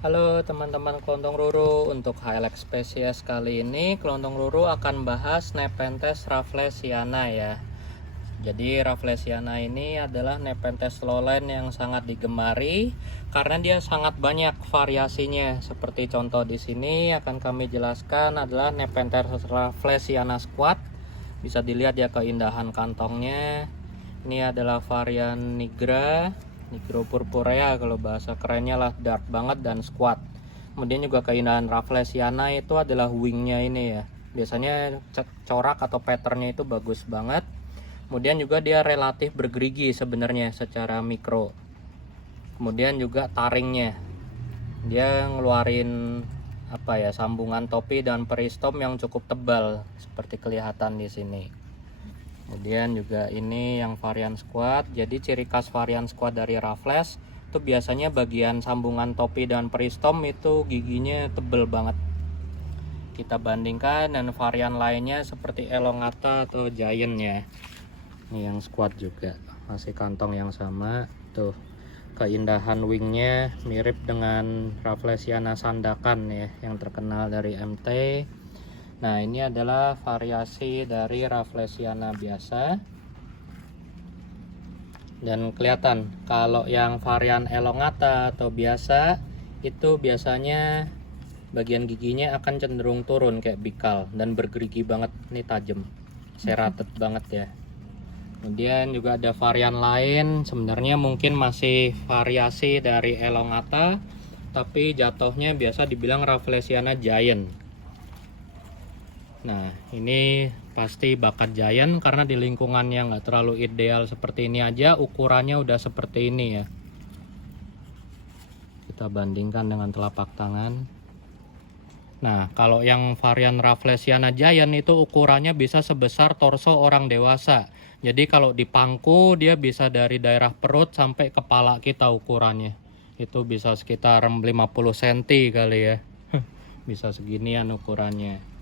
Halo teman-teman kelontong ruru, untuk Hilux spesies kali ini kelontong ruru akan bahas Nepenthes rafflesiana ya. Jadi rafflesiana ini adalah Nepenthes lowland yang sangat digemari karena dia sangat banyak variasinya. Seperti contoh di sini akan kami jelaskan adalah Nepenthes rafflesiana squat. Bisa dilihat ya keindahan kantongnya. Ini adalah varian Nigra, Nigro purpurea kalau bahasa kerennya lah, dark banget dan squat. Kemudian juga keindahan rafflesiana itu adalah wingnya ini ya. Biasanya corak atau patternnya itu bagus banget. Kemudian juga dia relatif bergerigi sebenarnya secara mikro. Kemudian juga taringnya, dia ngeluarin sambungan topi dan peristom yang cukup tebal seperti kelihatan di sini. Kemudian juga ini yang varian squat. Jadi ciri khas varian squat dari Raffles itu biasanya bagian sambungan topi dan peristom itu giginya tebel banget. Kita bandingkan dengan varian lainnya seperti Elongata atau Giant ya. Ini yang squat juga masih kantong yang sama. Tuh keindahan wingnya mirip dengan Rafflesiana sandakan ya, yang terkenal dari MT. Nah, ini adalah variasi dari Rafflesiana biasa. Dan kelihatan kalau yang varian elongata atau biasa itu biasanya bagian giginya akan cenderung turun kayak bikal dan bergerigi banget. Ini tajam, serrated banget ya. Kemudian juga ada varian lain, sebenarnya mungkin masih variasi dari elongata, tapi jatuhnya biasa dibilang Rafflesiana Giant. Nah, ini pasti bakat Giant karena di lingkungan yang nggak terlalu ideal seperti ini aja ukurannya udah seperti ini ya. Kita bandingkan dengan telapak tangan. Nah, kalau yang varian Rafflesiana Giant itu ukurannya bisa sebesar torso orang dewasa. Jadi kalau dipangku dia bisa dari daerah perut sampai kepala kita ukurannya. Itu bisa sekitar 50 cm kali ya. Bisa seginian ukurannya.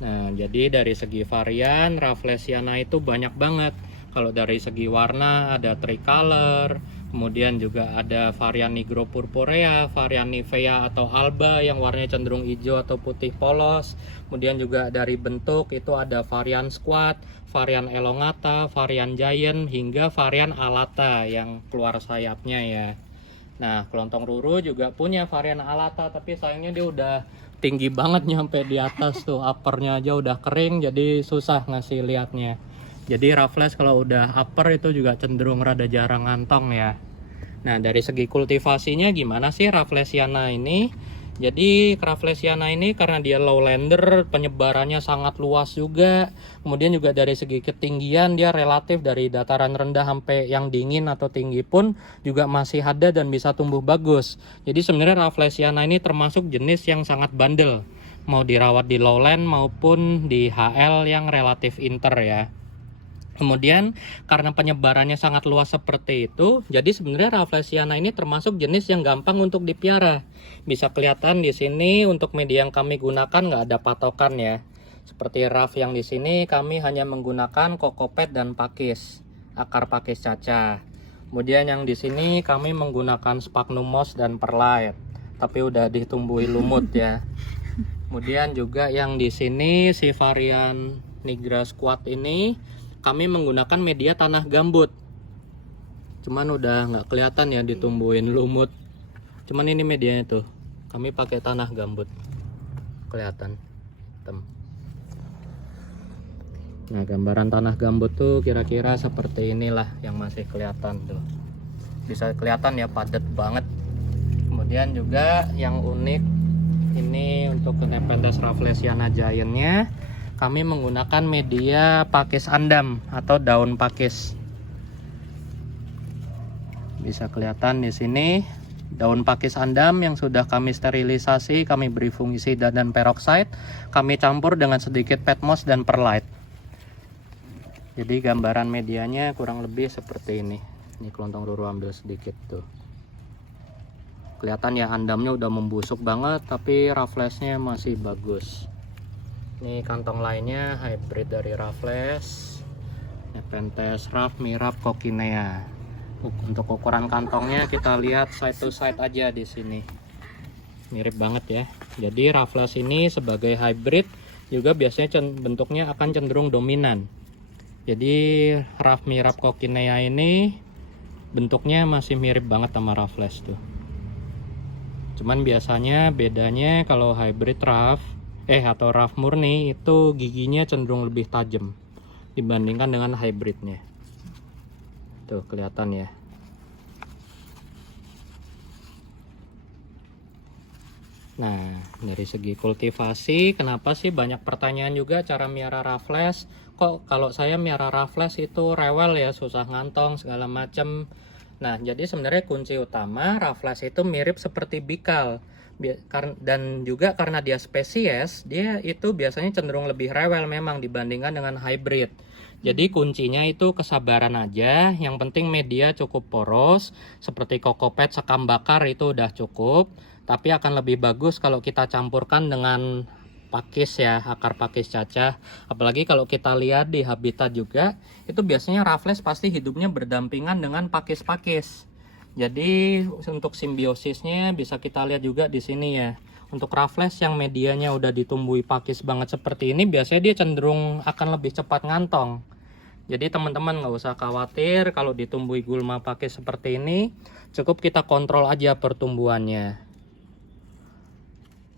Nah, jadi dari segi varian Rafflesiana itu banyak banget. Kalau dari segi warna ada tricolor, kemudian juga ada varian Nigro purpurea, varian Nivea atau Alba yang warnanya cenderung hijau atau putih polos. Kemudian juga dari bentuk itu ada varian squat, varian elongata, varian giant hingga varian alata yang keluar sayapnya ya. Nah, kelontong ruru juga punya varian alata, tapi sayangnya dia udah tinggi banget nyampe di atas tuh, uppernya aja udah kering, jadi susah ngasih liatnya. Jadi Raffles kalau udah upper itu juga cenderung rada jarang ngantong ya. Nah, dari segi kultivasinya gimana sih Rafflesiana ini? Jadi Rafflesiana ini karena dia lowlander, penyebarannya sangat luas juga. Kemudian juga dari segi ketinggian dia relatif dari dataran rendah sampai yang dingin atau tinggi pun juga masih ada dan bisa tumbuh bagus. Jadi sebenarnya Rafflesiana ini termasuk jenis yang sangat bandel. Mau dirawat di lowland maupun di HL yang relatif inter ya. Kemudian karena penyebarannya sangat luas seperti itu, jadi sebenarnya Rafflesiana ini termasuk jenis yang gampang untuk dipiara. Bisa kelihatan di sini untuk media yang kami gunakan nggak ada patokan ya. Seperti raff yang di sini kami hanya menggunakan kokopet dan pakis, akar pakis caca. Kemudian yang di sini kami menggunakan sphagnum moss dan perlite, tapi udah ditumbuhi lumut ya. Kemudian juga yang di sini si varian Nigra squat ini kami menggunakan media tanah gambut, cuman udah nggak kelihatan ya ditumbuhin lumut. Cuman ini medianya tuh kami pakai tanah gambut, kelihatan hitam. Nah, gambaran tanah gambut tuh kira-kira seperti inilah yang masih kelihatan tuh, bisa kelihatan ya padat banget. Kemudian juga yang unik ini untuk Nepenthes Rafflesiana Giant-nya kami menggunakan media pakis andam atau daun pakis. Bisa kelihatan di sini daun pakis andam yang sudah kami sterilisasi, kami beri fungisida dan peroxide, kami campur dengan sedikit petmos dan perlite. Jadi gambaran medianya kurang lebih seperti ini. Ini kelontong ruru ambil sedikit tuh. Kelihatan ya andamnya udah membusuk banget, tapi Rafflesnya masih bagus. Ini kantong lainnya hybrid dari Raffles, Nepenthes Raff Mirab Coccinea. Untuk ukuran kantongnya kita lihat side to side aja di sini. mirip banget ya. Jadi Raffles ini sebagai hybrid juga biasanya bentuknya akan cenderung dominan. Jadi Raphmi Coccinea ini bentuknya masih mirip banget sama Raffles tuh. Cuman biasanya bedanya kalau hybrid atau Raph murni itu giginya cenderung lebih tajam dibandingkan dengan hybridnya. Tuh kelihatan ya. Nah, dari segi kultivasi, kenapa sih banyak pertanyaan juga cara miara Raffles? Kok kalau saya miara Raffles itu rewel ya, susah ngantong segala macem. Nah, jadi sebenarnya kunci utama Raffles itu mirip seperti Bikal. Dan juga karena dia spesies, dia itu biasanya cenderung lebih rewel memang dibandingkan dengan hybrid. Jadi kuncinya itu kesabaran aja, yang penting media cukup poros, seperti kokopet sekam bakar itu udah cukup. Tapi akan lebih bagus kalau kita campurkan dengan pakis ya, akar pakis cacah. Apalagi kalau kita lihat di habitat juga, itu biasanya Raffles pasti hidupnya berdampingan dengan pakis-pakis. Jadi untuk simbiosisnya bisa kita lihat juga di sini ya. Untuk Raffles yang medianya udah ditumbuhi pakis banget seperti ini, biasanya dia cenderung akan lebih cepat ngantong. Jadi teman-teman nggak usah khawatir kalau ditumbuhi gulma pakis seperti ini, cukup kita kontrol aja pertumbuhannya.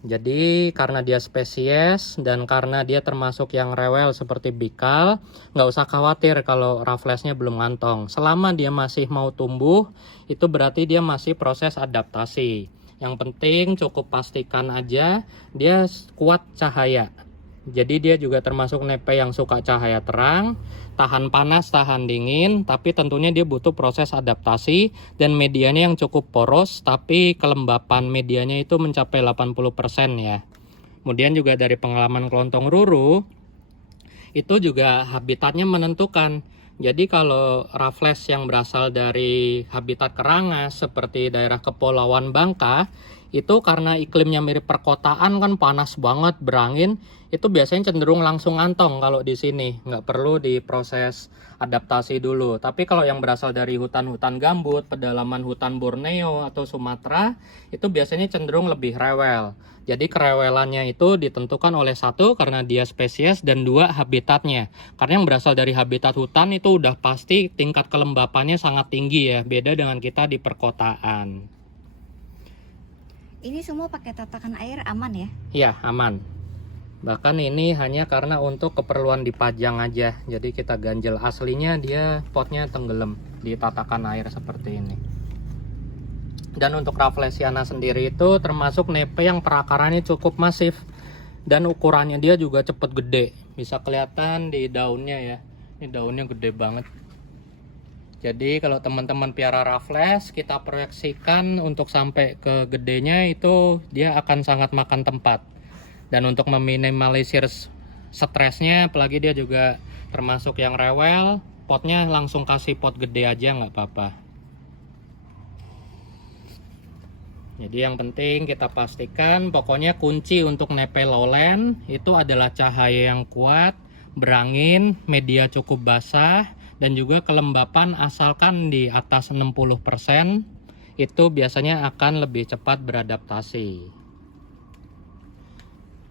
Jadi karena dia spesies dan karena dia termasuk yang rewel seperti Bikal, nggak usah khawatir kalau Rafflesnya belum ngantong. Selama dia masih mau tumbuh, itu berarti dia masih proses adaptasi. Yang penting cukup pastikan aja dia kuat cahaya. Jadi dia juga termasuk nepe yang suka cahaya terang, tahan panas, tahan dingin, tapi tentunya dia butuh proses adaptasi dan medianya yang cukup poros, tapi kelembapan medianya itu mencapai 80% ya. Kemudian juga dari pengalaman kelontong ruru, itu juga habitatnya menentukan. Jadi kalau Raffles yang berasal dari habitat kerangas seperti daerah Kepulauan Bangka, itu karena iklimnya mirip perkotaan kan panas banget, berangin, itu biasanya cenderung langsung ngantong kalau di sini, nggak perlu diproses adaptasi dulu. Tapi kalau yang berasal dari hutan-hutan gambut, pedalaman hutan Borneo atau Sumatera, itu biasanya cenderung lebih rewel. Jadi kerewelannya itu ditentukan oleh satu karena dia spesies dan dua habitatnya. Karena yang berasal dari habitat hutan itu udah pasti tingkat kelembapannya sangat tinggi ya, beda dengan kita di perkotaan. Ini semua pakai tatakan air aman ya? Iya, aman. Bahkan ini hanya karena untuk keperluan dipajang aja. Jadi kita ganjel, aslinya dia potnya tenggelam di tatakan air seperti ini. Dan untuk Rafflesiana sendiri itu termasuk nepe yang perakarannya cukup masif. Dan ukurannya dia juga cepet gede. Bisa kelihatan di daunnya ya. Ini daunnya gede banget. Jadi kalau teman-teman piara Raffles, kita proyeksikan untuk sampai ke gedenya itu dia akan sangat makan tempat. Dan untuk meminimalisir stresnya, apalagi dia juga termasuk yang rewel, potnya langsung kasih pot gede aja nggak apa-apa. Jadi yang penting kita pastikan, pokoknya kunci untuk nepe lowland itu adalah cahaya yang kuat, berangin, media cukup basah, dan juga kelembapan asalkan di atas 60%, itu biasanya akan lebih cepat beradaptasi.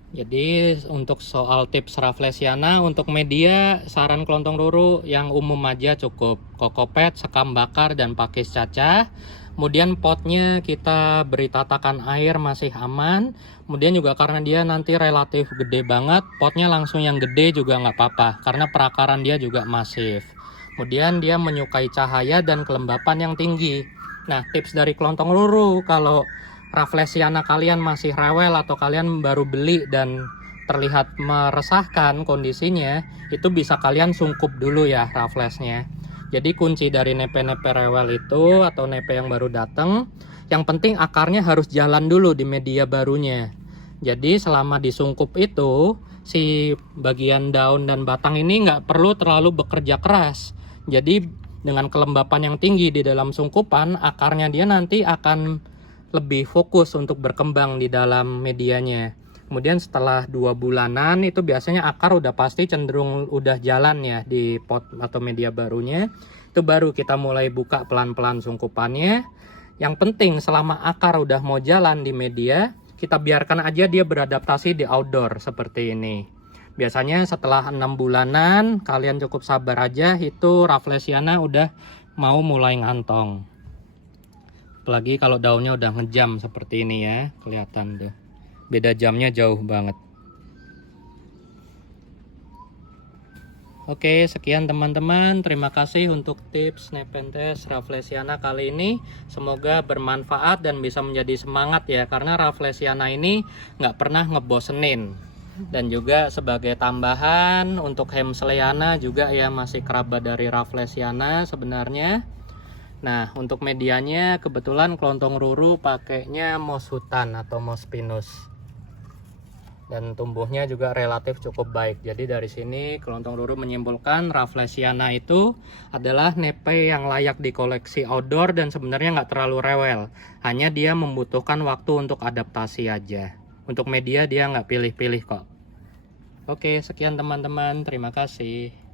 Jadi untuk soal tips Rafflesiana, untuk media saran kelontong ruru yang umum aja cukup kokopet, sekam bakar, dan pakis cacah. Kemudian potnya kita beri tatakan air masih aman. Kemudian juga karena dia nanti relatif gede banget, potnya langsung yang gede juga nggak apa-apa karena perakaran dia juga masif. Kemudian dia menyukai cahaya dan kelembapan yang tinggi. Nah, tips dari kelontong ruru, kalau Rafflesiana kalian masih rewel atau kalian baru beli dan terlihat meresahkan kondisinya, itu bisa kalian sungkup dulu ya Rafflesnya. Jadi kunci dari nepe-nepe rewel itu atau nepe yang baru datang, yang penting akarnya harus jalan dulu di media barunya. Jadi selama disungkup itu, si bagian daun dan batang ini nggak perlu terlalu bekerja keras. Jadi dengan kelembapan yang tinggi di dalam sungkupan, akarnya dia nanti akan lebih fokus untuk berkembang di dalam medianya. Kemudian setelah 2 bulanan itu biasanya akar udah pasti cenderung udah jalan ya di pot atau media barunya. Itu baru kita mulai buka pelan-pelan sungkupannya. Yang penting selama akar udah mau jalan di media, kita biarkan aja dia beradaptasi di outdoor seperti ini. Biasanya setelah 6 bulanan, kalian cukup sabar aja, itu Rafflesiana udah mau mulai ngantong. Apalagi kalau daunnya udah ngejam seperti ini ya, kelihatan tuh. Beda jamnya jauh banget. Oke, sekian teman-teman. Terima kasih untuk tips Nepenthes Rafflesiana kali ini. Semoga bermanfaat dan bisa menjadi semangat ya. Karena Rafflesiana ini nggak pernah ngebosenin. Dan juga sebagai tambahan untuk Hemsleana juga ya, masih kerabat dari Rafflesiana sebenarnya. Nah, untuk medianya kebetulan Kelontong Ruru pakainya moss hutan atau moss pinus. Dan tumbuhnya juga relatif cukup baik. Jadi dari sini Kelontong Ruru menyimpulkan Rafflesiana itu adalah nepe yang layak dikoleksi outdoor dan sebenarnya nggak terlalu rewel. Hanya dia membutuhkan waktu untuk adaptasi aja. Untuk media dia nggak pilih-pilih kok. Oke, sekian teman-teman. Terima kasih.